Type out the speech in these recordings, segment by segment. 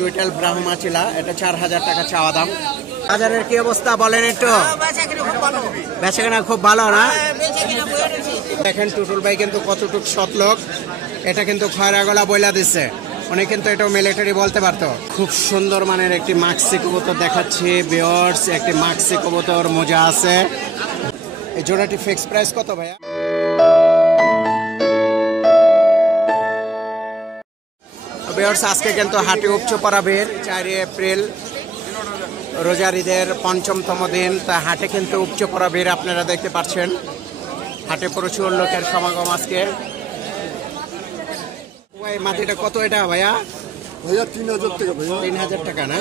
চুইটাল ব্রাহ্মা চিলা, এটা 4000 টাকা চাওয়া দাম। বাজারের কি অবস্থা বলেন একটু? বেচাকেনা খুব ভালো না? দেখেন টুটুল ভাই কিন্তু কতটুক সৎ লোক, এটা কিন্তু খয়রা গলা বইলা দিচ্ছে, উনি কিন্তু এটাও মিলিটারি বলতে পারতো। খুব সুন্দর মানের একটি মাক্সি কবুতর দেখাচ্ছি ভিউয়ার্স, একটি মাক্সি কবুতর মোজা আছে। এই জোড়াটি ফিক্স প্রাইস কত ভাইয়া? ভিউয়ার্স আজকে কিন্তু হাটে উপচপাড়া বের 4 এপ্রিল রোজার ঈদের 5মতম দিন, তা হাটে কিন্তু উপচপাড়া বের আপনারা দেখতে পাচ্ছেন। হাটে প্রচুর লোকের সমাগম আজকে। ওই মাটিটা কত এটা ভাইয়া? ভাইয়া 3000 টাকা ভাইয়া। 3000 টাকা না?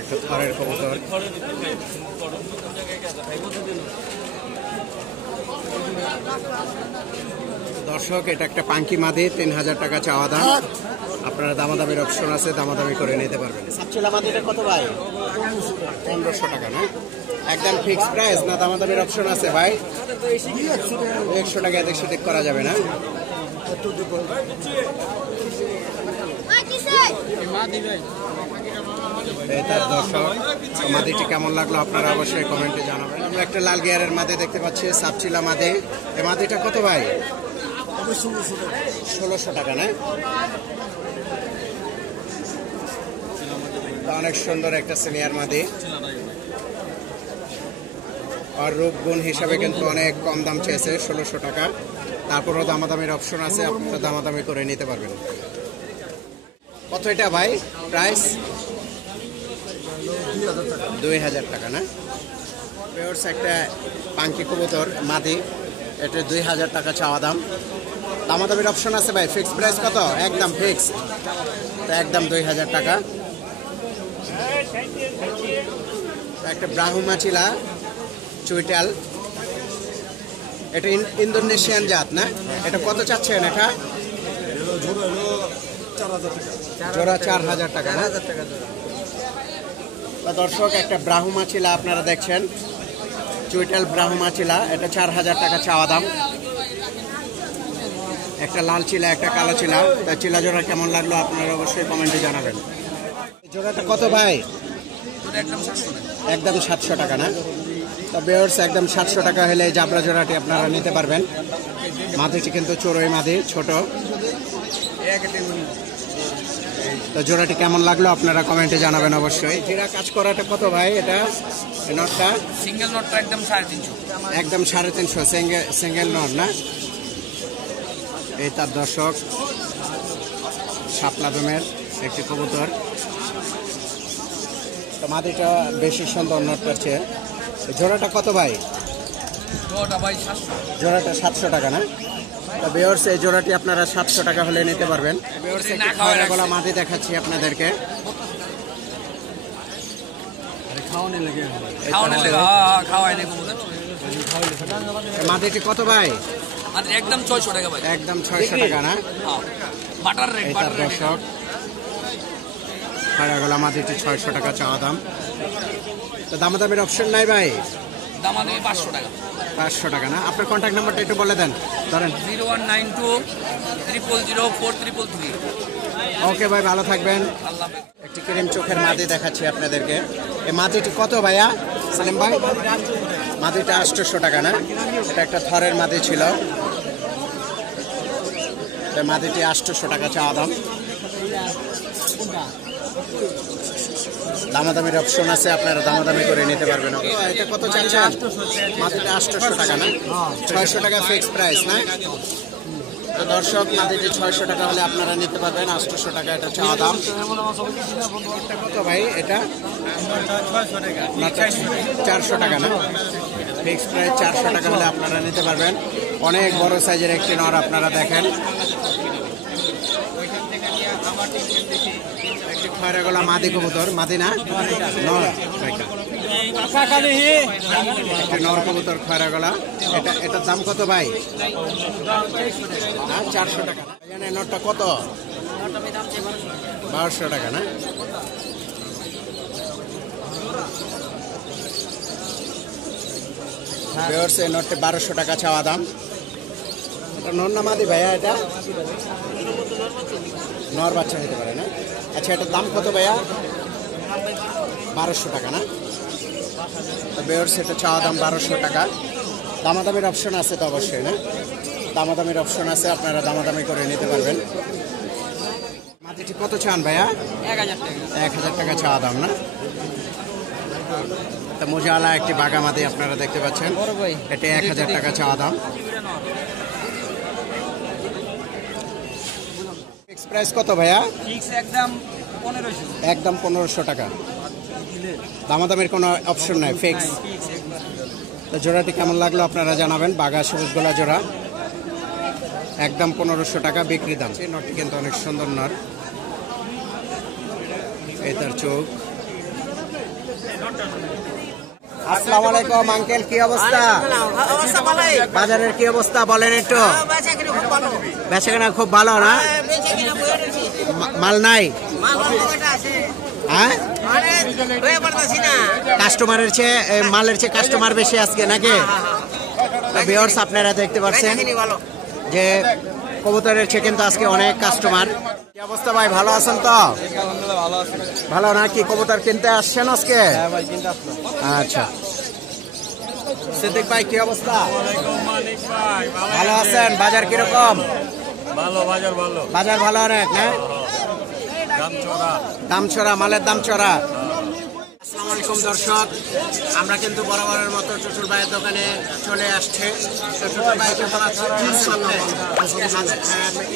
একটা থরের কবুতর। দর্শক এটা একটা পাঙ্কি মাদি, 3000 টাকা চাওয়া দাম। আপনারা দামাদামির অপশন আছে, দামাদামি করে নিতে পারবেন। সাতচুলা মাদিটা কত ভাই? 1500 টাকা না? একদম ফিক্স প্রাইস না দামাদামির অপশন আছে ভাই? 100 টাকা এদিক সেদিক করা যাবে না? তার দর্শক মাদিটি কেমন লাগলো আপনারা অবশ্যই কমেন্টে জানাবেন। আমরা একটা লাল গিয়ারের মাদি দেখতে পাচ্ছি, সাপচিলা মাদি। এই মাদিটা কত ভাই? 1600 টাকা না? অনেক সুন্দর একটা সিনিয়র মাদি, আর রূপ গুণ হিসাবে কিন্তু অনেক কম দাম চেয়েছে 1600 টাকা। তারপরেও দামাদামির অপশন আছে, আপনারা দামাদামি করে নিতে পারবেন। কত এটা ভাই প্রাইস? 2000 টাকা না? ভিউয়ার্স একটা পাঙ্কি কবুতর মাদি, এটা 2000 টাকা চাওয়া দাম। দামাদামির অপশন আছে ভাই? ফিক্স প্রাইস কত? একদম ফিক্স, একদম 2000 টাকা। একটা ব্রাহ্মা চিলা চুইটাল, এটা ইন্দোনেশিয়ান জাত না? এটা কত চাচ্ছেন? এটা জোড়া 4000 টাকা না? দর্শক একটা ব্রাহ্মা চিলা আপনারা দেখছেন, চুইটাল ব্রাহ্মা চিলা, এটা 4000 টাকা চাওয়া দাম। একটা লাল চিলা, একটা কালো চিলা। তা চিলা জোড়া কেমন লাগলো আপনারা অবশ্যই কমেন্টে জানাবেন। জোড়াটা কত ভাই? একদম 700 টাকা না? তো ভিউয়ার্স একদম 700 টাকা হলে এই জাবরা জোড়াটি আপনারা নিতে পারবেন। মাদিটি কিন্তু চড়ুই মাদি, ছোট। তো জোড়াটি কেমন লাগলো আপনারা কমেন্টে জানাবেন অবশ্যই। জিরা কাজ করাটা কত ভাই? এটা নটটা সিঙ্গেল নটটা একদম 350, একদম 350 সিঙ্গেল নট না? এই তার দর্শক শাপলা দমের একটি কবুতর। তো মাদিটা বেশি সুন্দর নট করছে। জোড়াটা কত ভাই? জোড়াটা 700 টাকা না? তো ভিউয়ার্স এই জোড়াটি আপনারা 700 টাকা হলে নিতে পারবেন। ভিউয়ার্স একটি খয়রা গলা মাদি দেখাচ্ছি আপনাদেরকে। মাদিটি কত ভাই? একদম 600 টাকা ভাই। একদম 600 টাকা না? Butter rate, butter rate. দর্শক খয়রা গলা মাদিটি 600 টাকা চাওয়া দাম। তো দামাদামির অপশন নাই ভাই? দামাদামি 500 টাকা। 500 টাকা না? আপনার কন্ট্যাক্ট নাম্বারটা একটু বলে দেন। ধরেন 0192 000 4333। ওকে ভাই, ভালো থাকবেন। আল্লাহ। একটি ক্রিম চোখের মাদি দেখাচ্ছি আপনাদেরকে। এই মাদিটি কত ভাইয়া সালিম ভাই? মাদিটা 800 টাকা না? এটা একটা থরের মাদি ছিল, মাদিটি 800 টাকা চাওয়া দাম। দামাদামির অপশন আছে, আপনারা দামাদামি করে নিতে পারবেন। এটা কত চাচ্ছেন? মাদিটা 800 টাকা না? 600 টাকা ফিক্স প্রাইস না? তো দর্শক মাদিটি 600 টাকা হলে আপনারা নিতে পারবেন, 800 টাকা এটা চাওয়া দাম। কত ভাই এটা? 400 টাকা না? ফিক্স প্রাইস 400 টাকা হলে আপনারা নিতে পারবেন। অনেক বড় সাইজের একটি নর আপনারা দেখেন। একটি খয়রা গলা মাদি কবুতর, মাদি না নর, একটি নর কবুতর খয়রা গলা। এটার দাম কত ভাই? 400 টাকা। নরটা কত? 1200 টাকা না? ভিউয়ার্স এই নটটি 1200 টাকা চাওয়া দাম। নর না মাদি ভাইয়া? এটা নর বাচ্চা হতে পারে না? আচ্ছা, এটার দাম কত ভাইয়া? 1200 টাকা না? ভিউয়ার্স, এটা চাওয়া দাম 1200 টাকা। দামাদামির অপশন আছে তো অবশ্যই না? দামাদামির অপশন আছে, আপনারা দামাদামি করে নিতে পারবেন। মাটিটি কত চান ভাইয়া? 1000 টাকা। 1000 টাকা চাওয়া দাম না? তা মজালা একটি বাঘা মাদি আপনারা দেখতে পাচ্ছেন, এটা 1000 টাকা চাওয়া দাম। ফিক্স প্রাইস কত ভাইয়া? ফিক্স একদম 1500। একদম 1500 টাকা। দামাদামের কোনো অপশন নাই, ফিক্স। তো জোড়াটি কেমন লাগলো আপনারা জানাবেন। বাঘা সবুজ গোলা জোড়া, একদম 1500 টাকা বিক্রি দাম। এই নটটি কিন্তু অনেক সুন্দর নর, এই তার চোখ। আসসালামু আলাইকুম আঙ্কেল, কি অবস্থা? বাজারের কি অবস্থা বলেন একটু। বেচাকেনা খুব ভালো না? মাল নাই? হ্যাঁ, কাস্টমারের চেয়ে মালের চেয়ে কাস্টমার বেশি আজকে নাকি? ভিউয়ার্স, আপনারা দেখতে পাচ্ছেন যে কবুতরের চেয়ে কিন্তু আজকে অনেক কাস্টমার। কি অবস্থা ভাই, ভালো আছেন তো? ভালো না? কি কবুতর কিনতে আসছেন আজকে? আচ্ছা, সিদ্দিক ভাই কি অবস্থা? ভালো আছেন? বাজার কিরকম? বাজার ভালো অনেক না? দাম চড়া, মালের দাম চড়া। আসসালামু আলাইকুম দর্শক, আমরা কিন্তু বরাবরের মতো টুটুল ভাইয়ের দোকানে চলে আসছে। টুটুল ভাই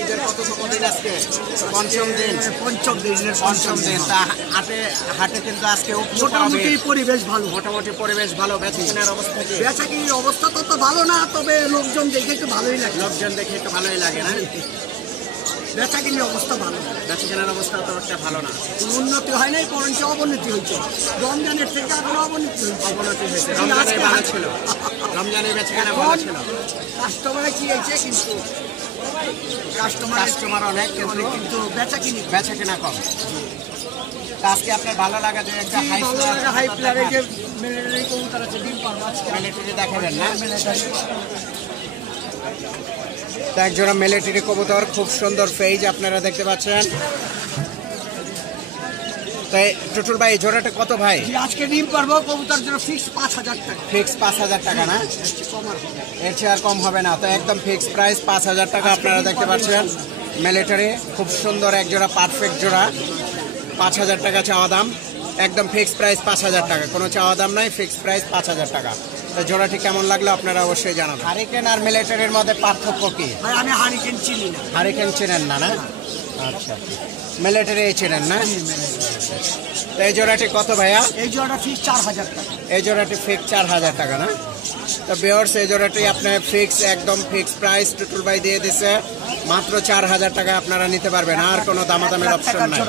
ঈদের কততম দিন আজকে? পঞ্চম দিন। তা হাটে কিন্তু আজকে মোটামুটি পরিবেশ ভালো। মোটামুটি পরিবেশ ভালো। বেচা কেনার অবস্থা কি? বেচা কিনির অবস্থা তত ভালো না, তবে লোকজন দেখে একটু ভালোই লাগে। লোকজন দেখে একটু ভালোই লাগে না? বেচা কিনির অবস্থা ভালো, বেচা কেনার অবস্থা তো একটা ভালো না। উন্নতি হয় নাই, বরঞ্চ অবনতি হয়েছে। রমজানের থেকে এখন অবনতি হয়েছে। রমজানে ভালো ছিল, রমজানে বেচা কেনা ভালো ছিল। কাস্টমারে কি হয়েছে, কিন্তু কাস্টমার অনেক, কিন্তু বেচা কেনা কম। তা আজকে আপনার ভালো লাগা যে একটা হাই প্লেয়ারে যে মিলিটারি কবুতর আছে, ডিম পারবা মিলিটারি দেখাবেন না? একজোড়া মিলিটারি কবুতর, খুব সুন্দর ফেজ আপনারা দেখতে পাচ্ছেন। তাই টুটুল ভাই, জোড়াটা কত ভাই? আজকে ডিম পারবো কবুতর জন্য ফিক্স 5000 টাকা। ফিক্স 5000 টাকা না? এর চেয়ে আর কম হবে না। তো একদম ফিক্স প্রাইস 5000 টাকা আপনারা দেখতে পাচ্ছেন। মিলিটারি খুব সুন্দর এক জোড়া, পারফেক্ট জোড়া, 5000 টাকা চাওয়া দাম। একদম ফিক্স প্রাইস 5000 টাকা, কোনো চাওয়া দাম নাই, ফিক্স প্রাইস 5000 টাকা। তো জোড়াটি কেমন লাগলো আপনারা অবশ্যই জানাবেন। হারিকেন আর মিলিটারির মধ্যে পার্থক্য কি? ভাই আমি হারিকেন চিনি না। হারিকেন চেনেন না? না, আচ্ছা, মিলিটারি চেনেন না? তো এই জোড়াটি কত ভাইয়া? এই জোড়াটা ফিক্স 4000 টাকা। এই জোড়াটি ফিক্স 4000 টাকা না? তো ভিউয়ার্স, এই জোড়াটি আপনার ফিক্স, একদম ফিক্স প্রাইস টুটুল ভাই দিয়ে দিছে মাত্র 4000 টাকা। আপনারা নিতে পারবেন, আর কোনো দামাদামের অপশন নাই।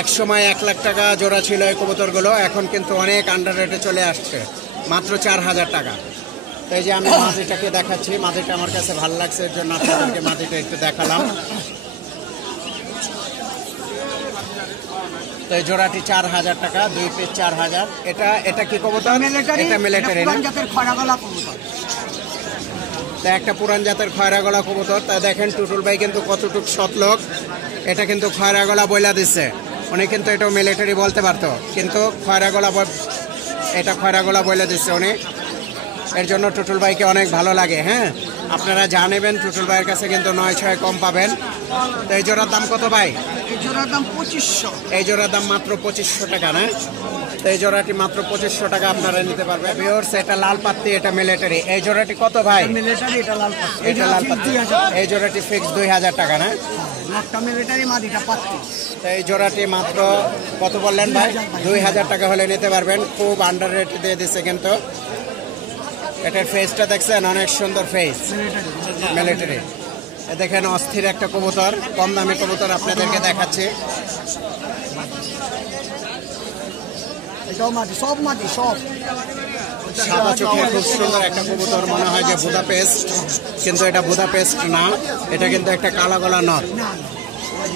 এক সময় 1 লাখ টাকা জোড়া ছিল এই কবুতরগুলো, এখন কিন্তু অনেক আন্ডার রেটে চলে আসছে, মাত্র 4000 টাকা। তো এই যে আমি মাদিটাকে দেখাচ্ছি, মাদিটা আমার কাছে ভালো লাগছে, এর জন্য আপনাদেরকে মাদিটা একটু দেখালাম। তো এই জোড়াটি 4000 টাকা, 2 পিস 4000। এটা কি কবুতর? এটা মিলিটারি না? তা একটা পুরান জাতের খয়রা গলা কবুতর। তা দেখেন টুটুল ভাই কিন্তু কতটুকু সৎ লোক, এটা কিন্তু খয়রা গলা বইলা দিচ্ছে। উনি কিন্তু এটাও মিলিটারি বলতে পারতো, কিন্তু খয়রা গলা, এটা খয়রা গলা বইলা দিচ্ছে উনি। এর জন্য টুটুল ভাইকে অনেক ভালো লাগে। হ্যাঁ, আপনারা জানেবেন টুটুল ভাইয়ের কাছে কিন্তু 9-6 কম পাবেন। তো এই জোড়ার দাম কত ভাই? এই জোড়ার দাম 2500। এই জোড়ার দাম মাত্র 2500 টাকা না? তো এই জোড়াটি মাত্র 2500 টাকা আপনারা নিতে পারবেন। ভিউয়ার্স, এটা লাল পাত্তি, এটা মিলিটারি। এই জোড়াটি কত ভাই? মিলিটারি, এটা লাল পাত্তি। এটা লাল পাত্তি। এই জোড়াটি ফিক্স 2000 টাকা না? একটা মিলিটারি, মাদিটা পাত্তি। তো এই জোড়াটি মাত্র কত বললেন ভাই? 2000 টাকা হলে নিতে পারবেন। খুব আন্ডার রেট দিয়ে দিচ্ছে কিন্তু। এটার ফেসটা দেখছেন, অনেক সুন্দর ফেস, মিলিটারি। দেখেন অস্থির একটা কবুতর, কম দামি কবুতর আপনাদেরকে দেখাচ্ছি। এটাও মাদি, সব মাদি, সব সাদা চোখে খুব সুন্দর একটা কবুতর, মনে হয় যে বুদাপেস্ট, কিন্তু এটা বুদাপেস্ট না, এটা কিন্তু একটা কালা গলা নর।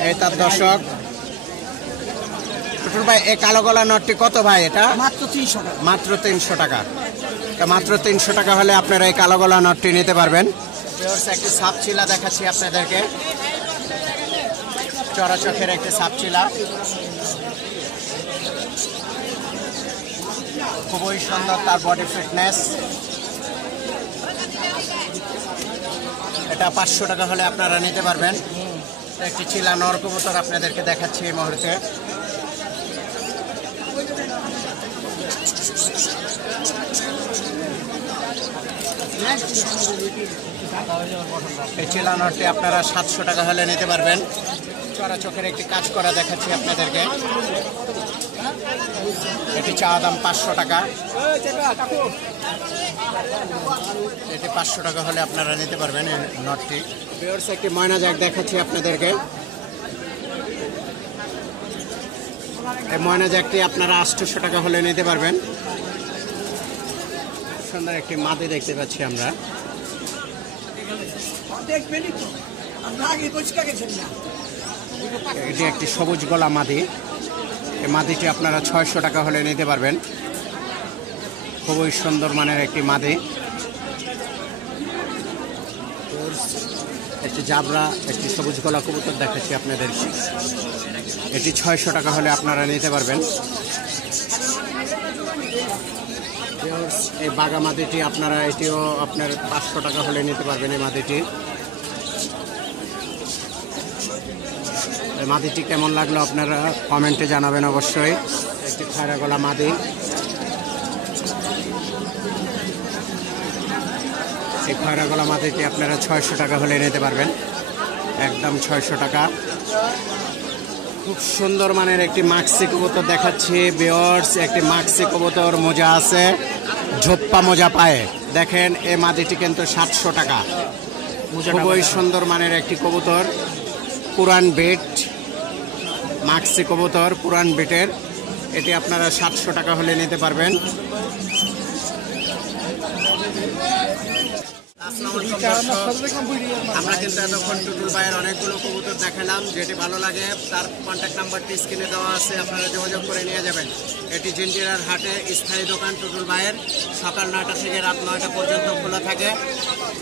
এই তার দর্শক টুটুল ভাই, এই কালো গলা নটটি কত ভাই? এটা মাত্র 300 টাকা। মাত্র 300 টাকা। মাত্র 300 টাকা হলে আপনারা এই কালো গলা নটটি নিতে পারবেন। ভিউয়ার্স একটি সাপচিলা দেখাচ্ছি আপনাদেরকে, চড়া চোখের একটি সাপচিলা, খুবই সুন্দর তার বডি ফিটনেস। এটা 500 টাকা হলে আপনারা নিতে পারবেন। একটি চিলা নর কবুতর আপনাদেরকে দেখাচ্ছি এই মুহূর্তে। এই চিলা নরটি আপনারা 700 টাকা হলে নিতে পারবেন। চড়া চোখের একটি কাজ করা দেখাচ্ছি আপনাদেরকে, এটি চা দাম 500 টাকা। এটি 500 টাকা হলে আপনারা নিতে পারবেন এই নটটি। ভিউয়ার্স একটি ময়না জাগ দেখাচ্ছি আপনাদেরকে। এই ময়না জাগটি আপনারা 800 টাকা হলে নিতে পারবেন। সুন্দর একটি মাদি দেখতে পাচ্ছি আমরা। এটি একটি সবুজ গলা মাদি। এই মাদিটি আপনারা 600 টাকা হলে নিতে পারবেন। খুবই সুন্দর মানের একটি মাদি। একটি জাবরা, একটি সবুজ গলা কবুতর দেখাচ্ছি আপনাদের। এটি 600 টাকা হলে আপনারা নিতে পারবেন। এই বাঘা মাদিটি আপনারা এটিও আপনার 500 টাকা হলে নিতে পারবেন। এই মাদিটি, এই মাদিটি কেমন লাগলো আপনারা কমেন্টে জানাবেন অবশ্যই। একটি খয়রা গলা মাদি। এই খয়রা গলা মাদিটি আপনারা 600 টাকা হলে নিতে পারবেন, একদম 600 টাকা। খুব সুন্দর মানের একটি মাক্সি কবুতর দেখাচ্ছি ভিউয়ার্স। একটি মাক্সি কবুতর, মোজা আছে, ঝোপ্পা মোজা পায়ে। দেখেন এই মাদিটি কিন্তু 700 টাকা। খুবই সুন্দর মানের একটি কবুতর, পুরান বিট মাক্সি কবুতর, পুরান বিটের। এটি আপনারা 700 টাকা হলে নিতে পারবেন। আমরা কিন্তু এতক্ষণ টুটুল ভাইয়ের অনেকগুলো কবুতর দেখালাম। যেটি ভালো লাগে তার কন্ট্যাক্ট নাম্বারটি স্ক্রিনে দেওয়া আছে, আপনারা যোগাযোগ করে নিয়ে যাবেন। এটি জিঞ্জিরার হাটে স্থায়ী দোকান টুটুল ভাইয়ের। সকাল 9টা থেকে রাত 9টা পর্যন্ত খোলা থাকে।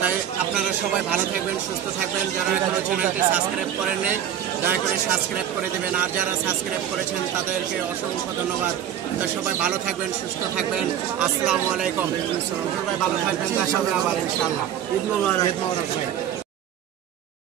তাই আপনারা সবাই ভালো থাকবেন, সুস্থ থাকবেন। যারা এখনো চ্যানেলটি সাবস্ক্রাইব করেননি দয়া করে সাবস্ক্রাইব করে দেবেন, আর যারা সাবস্ক্রাইব করেছেন তাদেরকে অসংখ্য ধন্যবাদ। তো সবাই ভালো থাকবেন, সুস্থ থাকবেন। আসসালামু আলাইকুম। টুটুল ভাই ভালো থাকবেন, দেখা হবে আবার ইনশাআল্লাহ। ঈদ মোবারক। ঈদ মোবারক ভাই।